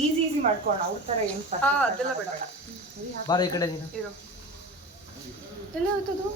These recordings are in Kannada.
ಈಸಿ ಮಾಡ್ಕೋಣ ಅವ್ರ ಥರ ಏನು ಅದೆಲ್ಲ ಬೇಡ. ಬಾರ ಈ ಕಡೆ ನೀನು. ಇರು. ಎಲ್ಲ ಹೋಯ್ತದು?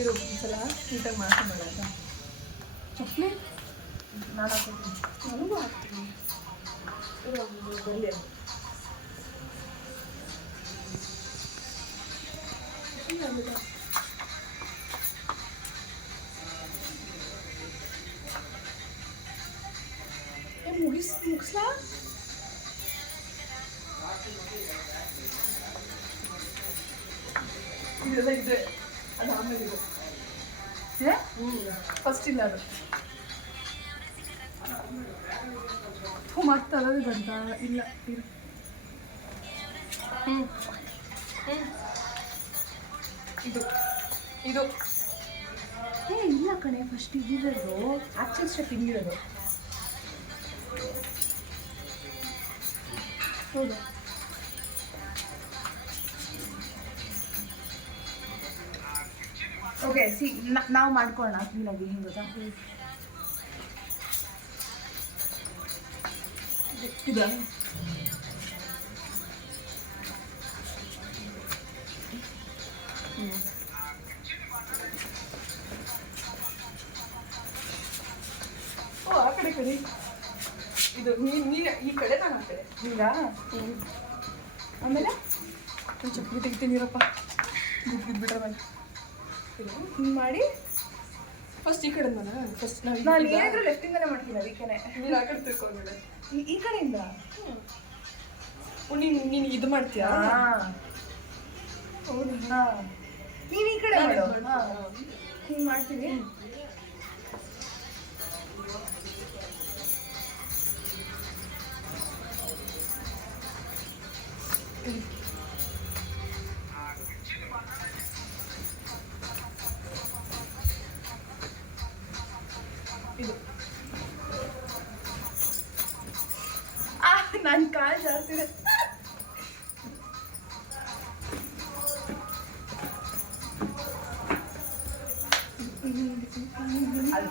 ಇರು ಒಂದ್ಸಲ ನೀಟಾಗಿ ಮಾಡ್ಕೊಂಡಲ್ಲ ಚಪ್ಲಿ ನಾನು ಹಾಕೋತೀನಿ. ನನಗೂ ಹಾಕ್ತೀನಿ. ಬರಲಿ ಮುಗಿಸ್ಲಾ? ಇದೆಲ್ಲ ಇದೆ, ಅದು ಆಮೇಲೆ ಇದೆ. ಫಸ್ಟ್ ಇಲ್ಲ ಅದು ಮತ್ತೆ ಅಲ್ಲದೆ ಬಂತ ಇಲ್ಲ ಇರು. ಇದು ಇದು ಇಲ್ಲ ಕಣೆ, ಫಸ್ಟ್ ಇದಿರೋದು ಆ್ಯಕ್ಚುಲ್ ಸ್ಟೆಪ್ ಹಿಂಗಿರೋದು. ಹೌದು ಓಕೆ ಸಿ ನಾವು ಮಾಡ್ಕೊಳ್ಳೋಣ ಕ್ಲೀನಾಗಿ ಹಿಂಗೆ ಗೊತ್ತಾ. ಇದೆ ಓ ಆ ಕಡೆ ಕಡೆ ಇದು ನೀ ಈ ಕಡೆ ನಾನು ಆ ಕಡೆ ಈಗ ಆಮೇಲೆ ಚಪ್ಪಲಿ ತೆಗಿತೀನಿರಪ್ಪ ಬಿಟ್ಬಿಟ್ರೆ ಮೇಲೆ ಹಿಂಗೆ ಮಾಡಿ ಫಸ್ಟ್ ಈ ಕಡೆ ಫಸ್ಟ್ ನಾನು ಏನಾದರೂ ಲೆಫ್ಟಿಂದನೇ ಮಾಡ್ತೀನಿ. ಅದಕ್ಕೇನೆ ನೀನು ಆ ಕಡೆ ತಿಳ್ಕೊಂಡ್ಬಿಡೆ. ಈ ಕಡೆಯಿಂದ ನೀನು ಇದು ಮಾಡ್ತೀಯಾ? ಹೌದು. ಹಾಂ ನೀನು ಈ ಕಡೆ ಮಾಡು. ಹಾಂ ಹಿಂಗೆ ಮಾಡ್ತೀವಿ. ಇದು ನನ್ನ ಕಾಲು ಜಾಸ್ತಿ ಇದೆ. ಅದು